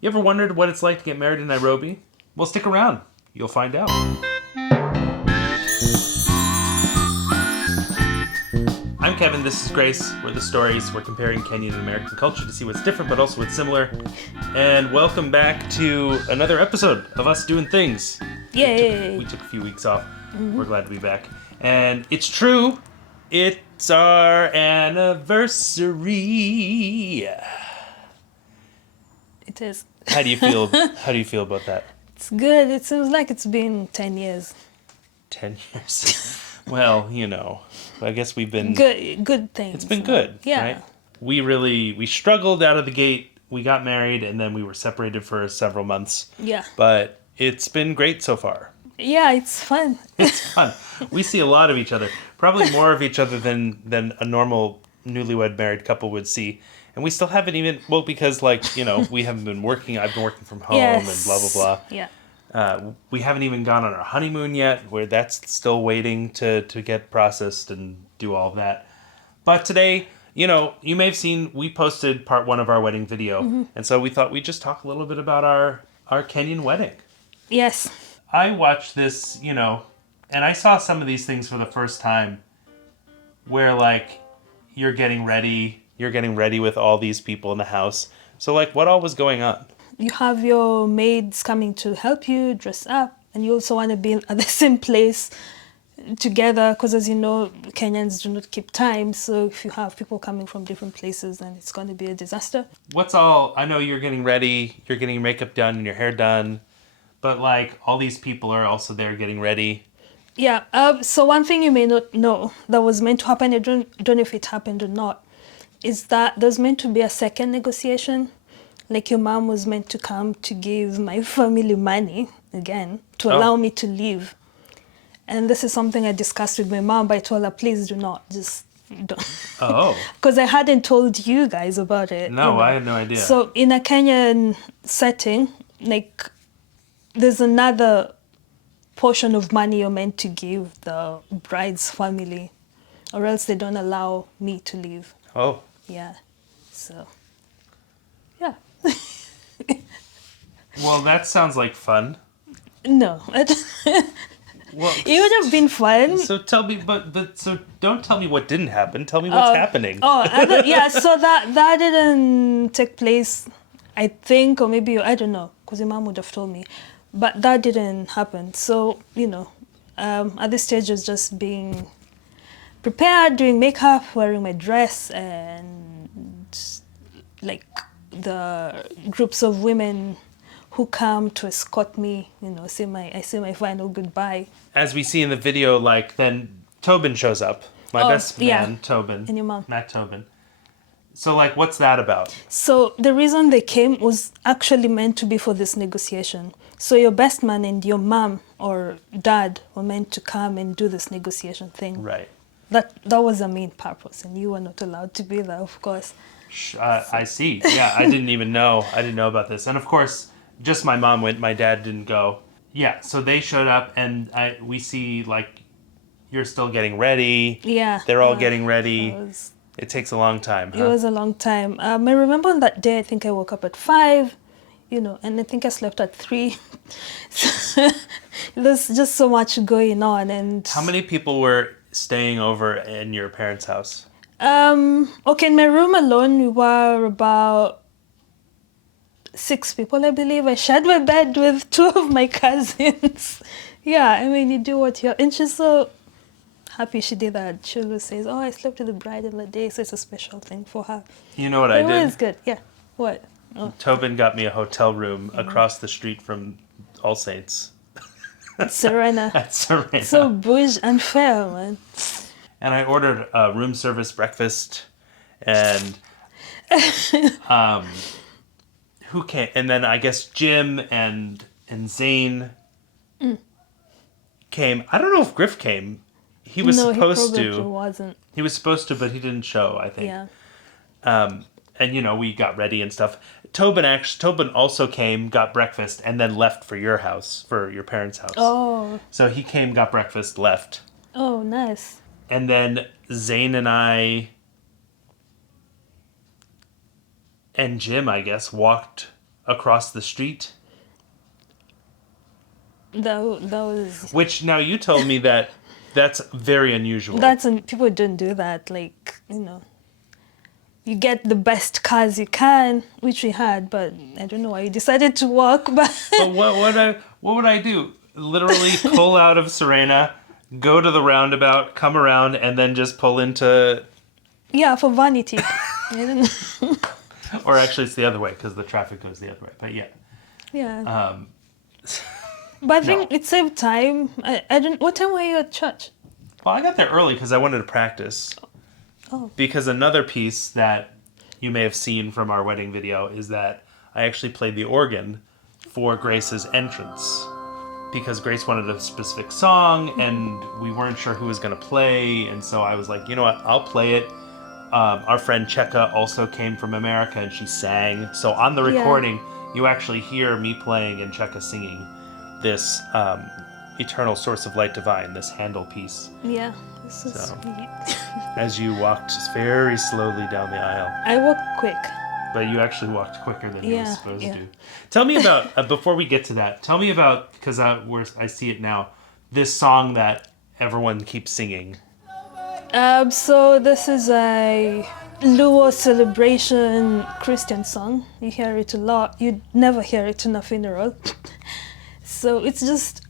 You ever wondered what it's like to get married in Nairobi? Well, stick around. You'll find out. I'm Kevin, this is Grace. We're the stories. We're comparing Kenyan and American culture to see what's different but also what's similar. And welcome back to another episode of us doing things. Yay! We took a few weeks off. We're glad to be back. And it's true. It's our anniversary. It is. How do you feel? How do you feel about that? It's good. It seems like it's been 10 years. 10 years. Well, you know, I guess we've been Good things. It's been good, Yeah. right? We struggled out of the gate. We got married and then we were separated for several months. Yeah. But it's been great so far. Yeah, it's fun. It's fun. We see a lot of each other. Probably more of each other than a normal newlywed married couple would see. And we still haven't even, well, because we haven't been working. I've been working from home and blah, blah, blah. Yeah. We haven't even gone on our honeymoon yet, where that's still waiting to get processed and do all of that. But today, you may have seen we posted part 1 of our wedding video. And so we thought we'd just talk a little bit about our Kenyan wedding. Yes. I watched this, and I saw some of these things for the first time where, you're getting ready with all these people in the house. So, what all was going on? You have your maids coming to help you dress up, and you also want to be at the same place together because, as you know, Kenyans do not keep time. So if you have people coming from different places, then it's going to be a disaster. I know you're getting ready, you're getting your makeup done and your hair done, but all these people are also there getting ready. Yeah. So one thing you may not know that was meant to happen, I don't know if it happened or not, is that there's meant to be a second negotiation. Your mom was meant to come to give my family money again to allow me to leave. And this is something I discussed with my mom, but I told her, please do not, just don't. Oh. Because I hadn't told you guys about it. No, I had no idea. So in a Kenyan setting, there's another portion of money you're meant to give the bride's family, or else they don't allow me to leave. Oh. Yeah. So, yeah. Well, that sounds like fun. No. Well, It would have been fun. So tell me, so don't tell me what didn't happen. Tell me what's happening. Yeah. So that didn't take place, I think, or maybe I don't know, because your mom would have told me, but that didn't happen. So at this stage, it's just being prepared, doing makeup, wearing my dress, and the groups of women who come to escort me, say my final goodbye. As we see in the video, then Tobin shows up. My best man, Tobin. And your mom. Matt Tobin. So, what's that about? So the reason they came was actually meant to be for this negotiation. So your best man and your mom or dad were meant to come and do this negotiation thing. Right. That was the main purpose, and you were not allowed to be there, of course. I see. Yeah, I didn't even know. I didn't know about this. And of course, just my mom went. My dad didn't go. Yeah, so they showed up, and we see, you're still getting ready. Yeah. They're all getting ready. It takes a long time, huh? It was a long time. I remember on that day, I think I woke up at 5, and I think I slept at 3. There's just so much going on. And how many people were staying over in your parents' house? Okay, in my room alone, we were about 6 people, I believe. I shared my bed with 2 of my cousins. Yeah, you do what you're... And she's so happy she did that. She always says, I slept with the bride in the day, so it's a special thing for her. You know what I did? It was good, yeah. What? Oh. Tobin got me a hotel room across the street from All Saints. Serena. At Serena. So bouge and fair, man. And I ordered a room service breakfast, and who came? And then I guess Jim and Zane came. I don't know if Griff came. He was supposed to. No, he probably wasn't. He was supposed to, but he didn't show, I think. Yeah. And we got ready and stuff. Tobin also came, got breakfast, and then left for your house, for your parents' house. Oh. So he came, got breakfast, left. Oh, nice. And then Zane and I and Jim, I guess, walked across the street. That was Which now you told me that that's very unusual. people don't do that. Like, you know, you get the best cars you can, which we had, but I don't know why you decided to walk. But But what would I do? Literally pull out of Serena, go to the roundabout, come around, and then just pull into. yeah, for vanity. I don't know. Or actually, it's the other way because the traffic goes the other way. But yeah. Yeah. But I think it saved time. I don't. What time were you at church? Well, I got there early because I wanted to practice. Oh. Because another piece that you may have seen from our wedding video is that I actually played the organ for Grace's entrance. Because Grace wanted a specific song and we weren't sure who was going to play. And so I was like, you know what, I'll play it. Our friend Cheka also came from America and she sang. So on the recording, you actually hear me playing and Cheka singing this Eternal Source of Light Divine, this Handel piece. Yeah. This is So. sweet. As you walked very slowly down the aisle. I walk quick. But you actually walked quicker than you were Yeah, supposed yeah. to. Tell me about, before we get to that, tell me about, because I see it now, this song that everyone keeps singing. So this is a Luo celebration Christian song. You hear it a lot. You'd never hear it in a funeral. So it's just,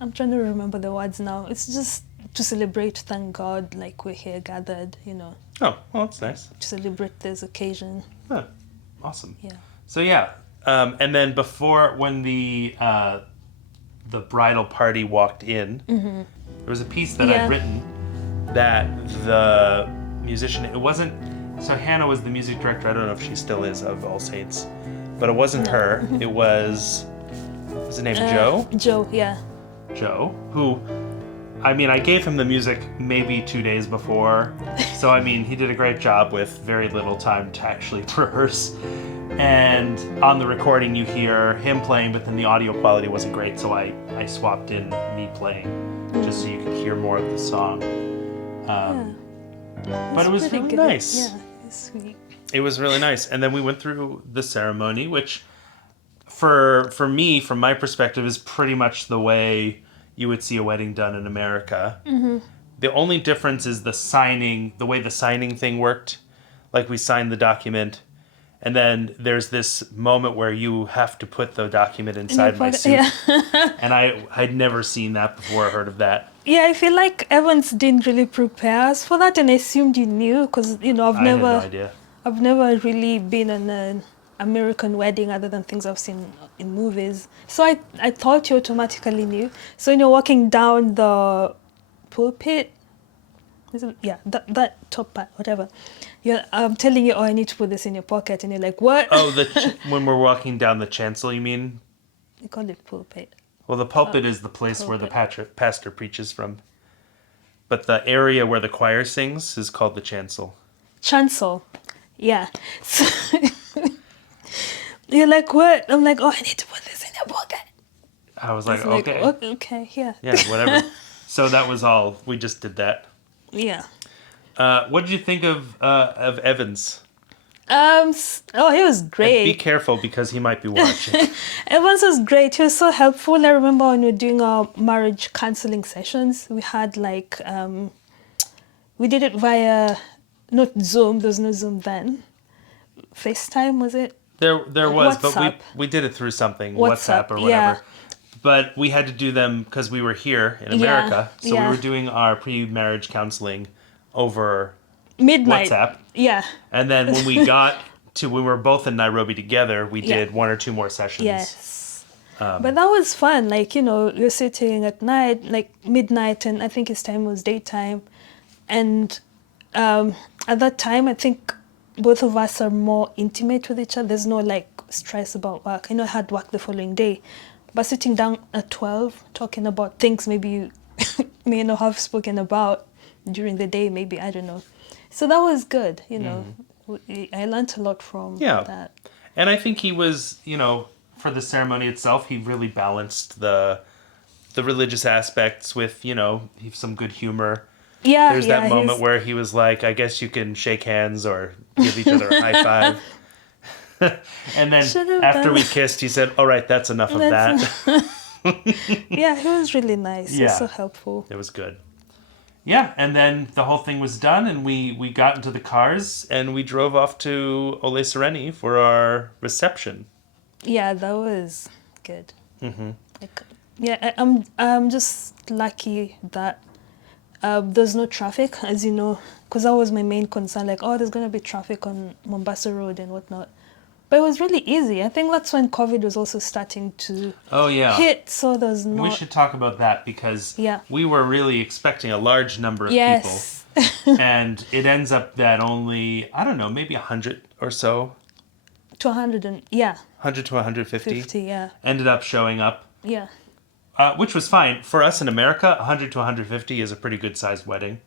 I'm trying to remember the words now. It's just to celebrate, thank God, like we're here gathered, you know, Oh, well, that's nice. to celebrate this occasion. Huh. Awesome. Yeah. So yeah, and then when the bridal party walked in, there was a piece that Yeah. I'd written that the musician, it wasn't, so Hannah was the music director, I don't know if she still is, of All Saints, but it wasn't her, it was his name Joe? Joe, yeah. Joe, who, I mean, I gave him the music maybe 2 days before, so I mean, he did a great job with very little time to actually rehearse. And on the recording, you hear him playing, but then the audio quality wasn't great, so I swapped in me playing just so you could hear more of the song. But it was Pretty really good. nice. Yeah, it's sweet. It was really nice. And then we went through the ceremony, which for me, from my perspective, is pretty much the way you would see a wedding done in America. Mm-hmm. The only difference is the way the signing thing worked. Like we signed the document, and then there's this moment where you have to put the document inside my suit. Yeah. And I'd never seen that before, heard of that. Yeah, I feel like Evans didn't really prepare us for that, and I assumed you knew, because, you know, I had no idea. I've never really been on an American wedding other than things I've seen in movies. So I thought you automatically knew. So when you're walking down the pulpit, yeah, that top part, whatever. I'm telling you, oh, I need to put this in your pocket, and you're like, what? Oh, when we're walking down the chancel, you mean? You call it pulpit. Well, the pulpit is the place where the pastor preaches from. But the area where the choir sings is called the chancel. Chancel, yeah. So you're like, what? I'm like, oh, I need to put this in your pocket. I was like, It's like, okay. okay, yeah. Yeah, whatever. So that was all. We just did that. Yeah. What did you think of Evans? He was Be great. careful because he might be watching. Evans was great. He was so helpful. I remember when we were doing our marriage counseling sessions, we had like, we did it via, not Zoom, there was no Zoom then. FaceTime, was it? There was, but WhatsApp. we did it through something, WhatsApp, WhatsApp or whatever. yeah. But we had to do them because we were here in Yeah, America. So yeah. we were doing our pre-marriage counseling over Midnight. WhatsApp. Yeah. And then when we we were both in Nairobi together, we did 1 or 2 more sessions. Yes. But that was fun. Like, you know, you're sitting at night, like midnight, and I think his time was daytime. And at that time, I think both of us are more intimate with each other. There's no like stress about work. I know I had work the following day, but sitting down at 12, talking about things maybe you may not have spoken about during the day, maybe, I don't know. So that was good, you know. I learned a lot from that. And I think he was, you know, for the ceremony itself, he really balanced the religious aspects with, you know, some good humor. Yeah, There's that moment where he was like, I guess you can shake hands or give each other a high five. And then Should've after done- we kissed, he said, "All right, that's enough of that." Yeah, he was really nice. He Yeah. was so helpful. It was good. Yeah, and then the whole thing was done, and we got into the cars, and we drove off to Ole Sereni for our reception. Yeah, that was good. Like, yeah, I'm just lucky that there's no traffic, as you know, because that was my main concern. Like, oh, there's gonna be traffic on Mombasa Road and whatnot. But it was really easy. I think that's when COVID was also starting to Oh, yeah. hit. So there's not. We should talk about that because Yeah. we were really expecting a large number of Yes. people. And it ends up that only, I don't know, maybe 100 or so, 200 and yeah, 100 to 150 50. Yeah, ended up showing up, yeah, which was fine. For us in America, 100 to 150 is a pretty good sized wedding.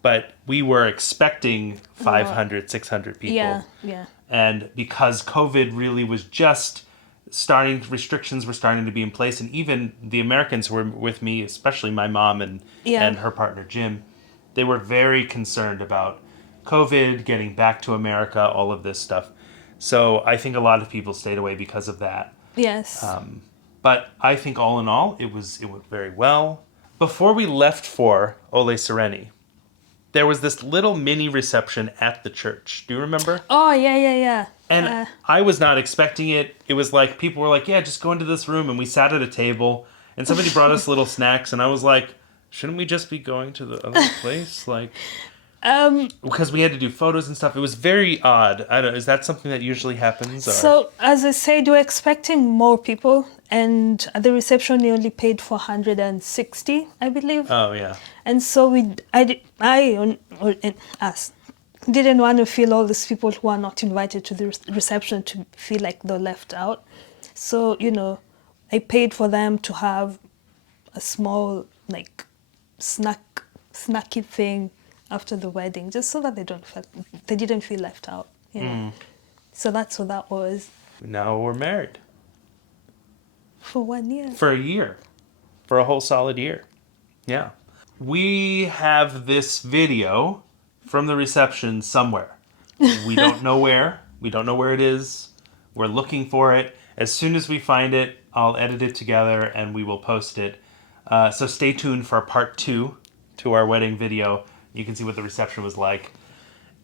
But we were expecting 500, 600 people. yeah, yeah. And because COVID really was just starting, restrictions were starting to be in place. And even the Americans who were with me, especially my mom and her partner, Jim, they were very concerned about COVID, getting back to America, all of this stuff. So I think a lot of people stayed away because of that. Yes. But I think all in all, it went very well. Before we left for Ole Sereni, there was this little mini reception at the church. Do you remember? Oh, yeah, yeah, yeah. And I was not expecting it. It was like, people were like, yeah, just go into this room. And we sat at a table and somebody brought us little snacks. And I was like, shouldn't we just be going to the other place? Like, because we had to do photos and stuff. It was very odd. I don't. Is that something that usually happens? Or? So, as I said, we're expecting more people. And at the reception, we only paid for 160, I believe. Oh, yeah. And so us didn't want to feel all these people who are not invited to the reception to feel like they're left out. So, I paid for them to have a small, like, snacky thing after the wedding, just so that they didn't feel left out. So that's what that was. Now we're married. For 1 year. For a year. For a whole solid year. Yeah. We have this video from the reception somewhere. We don't know where. We don't know where it is. We're looking for it. As soon as we find it, I'll edit it together and we will post it. So stay tuned for part 2 to our wedding video. You can see what the reception was like.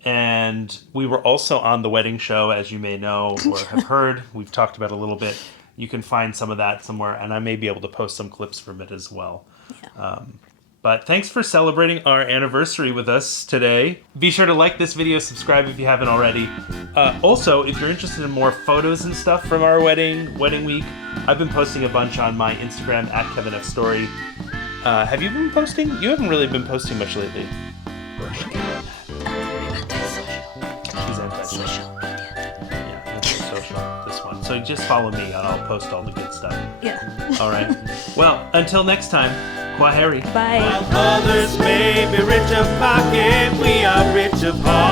And we were also on the wedding show, as you may know or have heard. We've talked about it a little bit. You can find some of that somewhere, and I may be able to post some clips from it as well. Yeah. But thanks for celebrating our anniversary with us today. Be sure to like this video, subscribe if you haven't already. Also, if you're interested in more photos and stuff from our wedding week, I've been posting a bunch on my Instagram @KevinFStory. Have you been posting? You haven't really been posting much lately. She's anti-social. Yeah, anti-social, this one. So just follow me and I'll post all the good stuff. Yeah. All right. Well, until next time, Kwaheri. Bye. While others may be rich of pocket, we are rich of heart.